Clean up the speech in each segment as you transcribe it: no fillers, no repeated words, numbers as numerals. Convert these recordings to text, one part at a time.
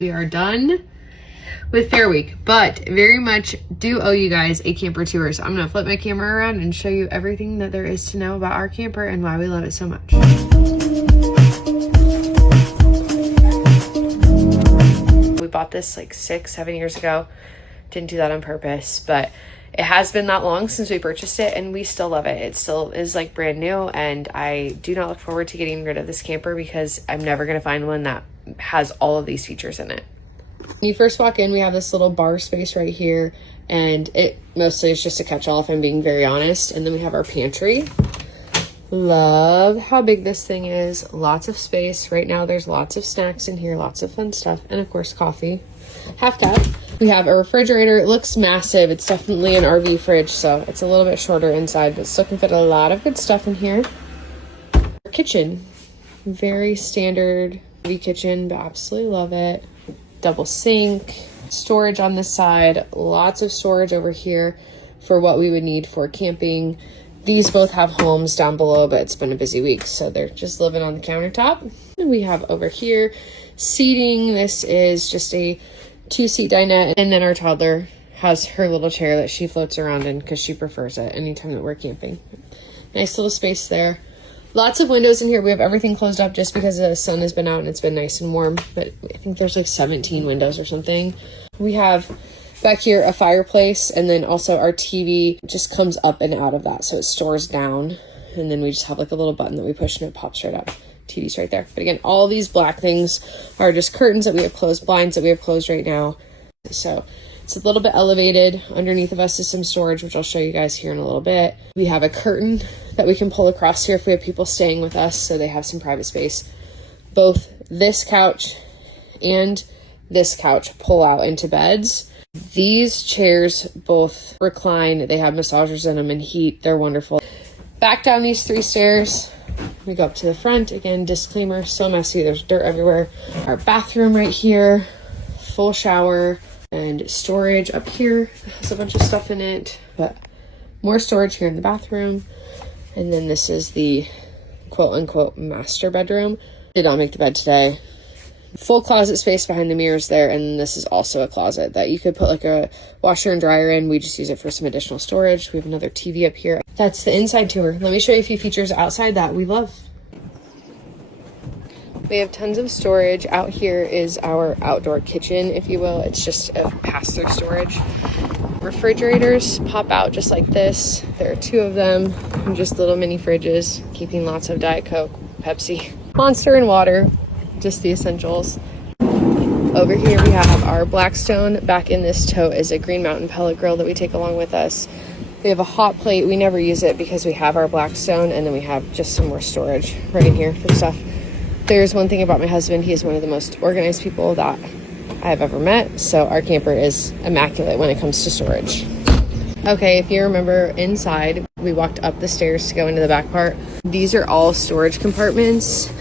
We are done with Fair Week, but very much do owe you guys a camper tour. So I'm gonna flip my camera around and show you everything that there is to know about our camper and why we love it so much. We bought this like 6-7 years ago. Didn't do that on purpose, but it has been that long since we purchased it and we still love it. It still is like brand new, and I do not look forward to getting rid of this camper because I'm never gonna find one that has all of these features in it. When you first walk in, we have this little bar space right here, and it mostly is just a catch-all if I'm being very honest. And then we have our pantry. Love how big this thing is. Lots of space. Right now there's lots of snacks in here, lots of fun stuff, and of course coffee. Half cup. We have a refrigerator. It looks massive. It's definitely an RV fridge, so it's a little bit shorter inside, but still can fit a lot of good stuff in here. Our kitchen. Very standard RV kitchen, but absolutely love it. Double sink, storage on this side, lots of storage over here for what we would need for camping. These both have homes down below, but it's been a busy week, so they're just living on the countertop. And we have over here seating. This is just a 2-seat dinette, and then our toddler has her little chair that she floats around in because she prefers it anytime that we're camping. Nice little space there. Lots of windows in here. We have everything closed up just because the sun has been out and it's been nice and warm, but I think there's like 17 windows or something. We have back here a fireplace, and then also our TV just comes up and out of that, so it stores down, and then we just have like a little button that we push and it pops right up. TV's right there. But again, all these black things are just curtains that we have closed, blinds that we have closed right now. So it's a little bit elevated. Underneath of us is some storage, which I'll show you guys here in a little bit. We have a curtain that we can pull across here if we have people staying with us, so they have some private space. Both this couch and this couch pull out into beds. These chairs both recline. They have massagers in them and heat. They're wonderful. Back down these 3 stairs. We go up to the front. Again, disclaimer, so messy. There's dirt everywhere. Our bathroom right here. Full shower. And storage up here. It has a bunch of stuff in it, but more storage here in the bathroom. And then this is the quote-unquote master bedroom. Did not make the bed today. Full closet space behind the mirrors there, and this is also a closet that you could put like a washer and dryer in. We just use it for some additional storage. We have another TV up here. That's the inside tour. Let me show you a few features outside that we love. We have tons of storage. Out here is our outdoor kitchen, if you will. It's just a pass-through storage. Refrigerators pop out just like this. There are 2 of them, and just little mini fridges, keeping lots of Diet Coke, Pepsi, Monster, and water, just the essentials. Over here we have our Blackstone. Back in this tote is a Green Mountain pellet grill that we take along with us. We have a hot plate. We never use it because we have our Blackstone, and then we have just some more storage right in here for stuff. There's one thing about my husband. He is one of the most organized people that I have ever met. So our camper is immaculate when it comes to storage. Okay, if you remember inside, we walked up the stairs to go into the back part. These are all storage compartments.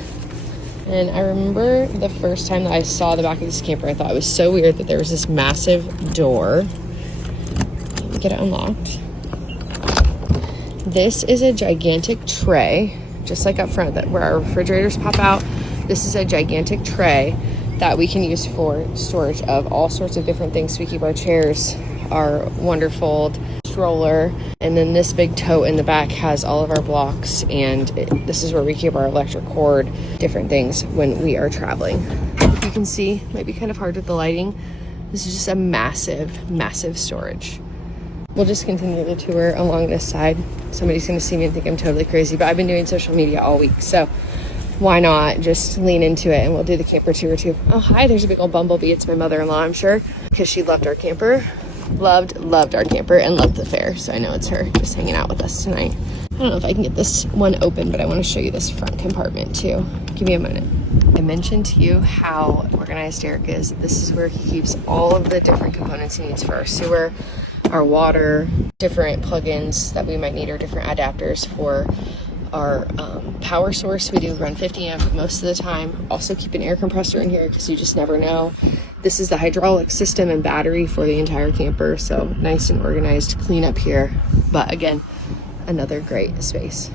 And I remember the first time that I saw the back of this camper, I thought it was so weird that there was this massive door. Get it unlocked. This is a gigantic tray, just like up front where our refrigerators pop out. This is a gigantic tray that we can use for storage of all sorts of different things. We keep our chairs, our wonderful stroller, and then this big tote in the back has all of our blocks, and this is where we keep our electric cord, different things when we are traveling. You can see, might be kind of hard with the lighting, this is just a massive storage. We'll just continue the tour along this side. Somebody's gonna see me and think I'm totally crazy, but I've been doing social media all week, so why not just lean into it, and we'll do the camper tour too. Oh, hi, there's a big old bumblebee. It's my mother-in-law, I'm sure, because she loved our camper. Loved our camper and loved the fair, so I know it's her just hanging out with us tonight. I don't know if I can get this one open, but I want to show you this front compartment too. Give me a minute. I mentioned to you how organized Derek is. This is where he keeps all of the different components he needs for our sewer, our water, different plugins that we might need, or different adapters for our power source. We do run 50 amp most of the time. Also keep an air compressor in here because you just never know. This is the hydraulic system and battery for the entire camper, so nice and organized, clean up here. But again, another great space.